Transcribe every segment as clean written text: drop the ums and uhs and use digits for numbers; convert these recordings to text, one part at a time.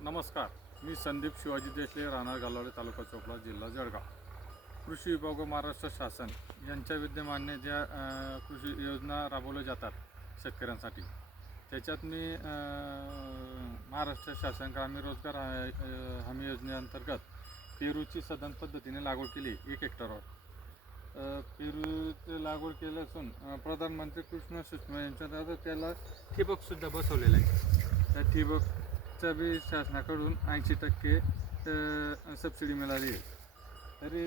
नमस्कार. मी संदीप शिवाजी देशले, राहणार गालावडे, तालुका चोपडा, जिल्हा जळगाव. कृषी विभाग व महाराष्ट्र शासन यांच्या विद्यमाने ज्या कृषी योजना राबवल्या जातात शेतकऱ्यांसाठी, त्याच्यात मी महाराष्ट्र शासन ग्रामीण रोजगार हमी योजनेअंतर्गत पेरूची सधन पद्धतीने लागवड केली 1 हेक्टरवर. पेरूची लागवड केली असून प्रधानमंत्री कृषी सूक्ष्म यांच्या त्याला ठिबकसुद्धा बसवलेलं आहे. त्या ठिबकच्या बी शासनाकडून 80% सबसिडी मिळाली आहे. तरी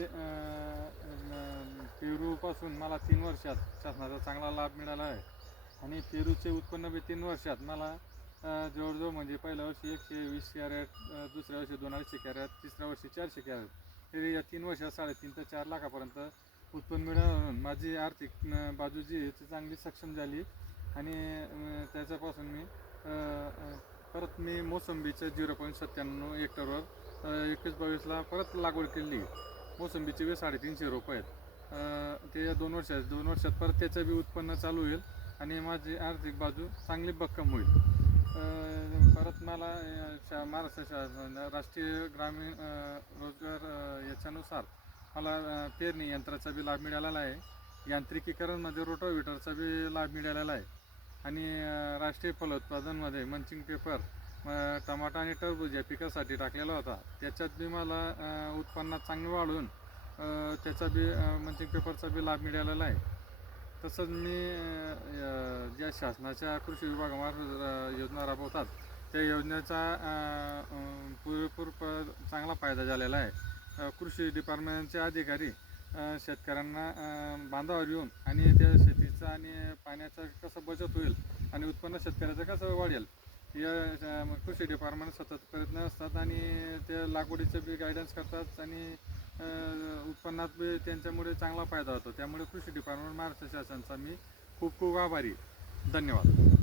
पेरूपासून मला 3 वर्षात शासनाचा चांगला लाभ मिळाला आहे. आणि पेरूचे उत्पन्न बी 3 वर्षात मला जवळजवळ म्हणजे पहिल्या वर्षी 120 कॅरेट, दुसऱ्या वर्षी 250 कॅरेट, तिसऱ्या वर्षी 400 कॅरेट, तरी या 3 वर्षात 3.5 ते 4 लाखापर्यंत उत्पन्न मिळालं. माझी आर्थिक बाजू जी आहे ती चांगली सक्षम झाली. आणि त्याच्यापासून मी परत मोसंबीचं 0.97 हेक्टरवर 21-22ला परत लागवड केली. मोसंबीचे बी 350 रोपं आहेत. ते 2 वर्षात परत त्याचं बी उत्पन्न चालू होईल आणि माझी आर्थिक बाजू चांगली भक्कम होईल. परत मला महाराष्ट्र शासन राष्ट्रीय ग्रामीण रोजगार याच्यानुसार मला पेरणी यंत्राचा बी लाभ मिळालेला आहे. यांत्रिकीकरणमध्ये रोटाव्हेटरचा बी लाभ मिळालेला आहे. आणि राष्ट्रीय फलोत्पादनमध्ये मंचिंग पेपर टमाटा आणि टरबूज या पिकासाठी टाकलेला होता. त्याच्यात बी मला उत्पन्नात चांगलं वाढून त्याचा बी मंचिंग पेपरचा बी लाभ मिळालेला आहे. तसंच मी ज्या शासनाच्या कृषी विभागामार्फत योजना राबवतात त्या योजनेचा पुरेपूर चांगला फायदा झालेला आहे. कृषी डिपार्टमेंटचे अधिकारी शेतकऱ्यांना बांधावर येऊन आणि त्या शेतीचा आणि पाण्याचा कसं बचत होईल आणि उत्पन्न शेतकऱ्याचं कसं वाढेल या कृषी डिपार्टमेंट सतत प्रयत्न असतात. आणि ते लागवडीचं बी गायडन्स करतात आणि उत्पन्नात बी त्यांच्यामुळे चांगला फायदा होतो. त्यामुळे कृषी डिपार्टमेंट महाराष्ट्र शासनाचा मी खूप खूप आभारी. धन्यवाद.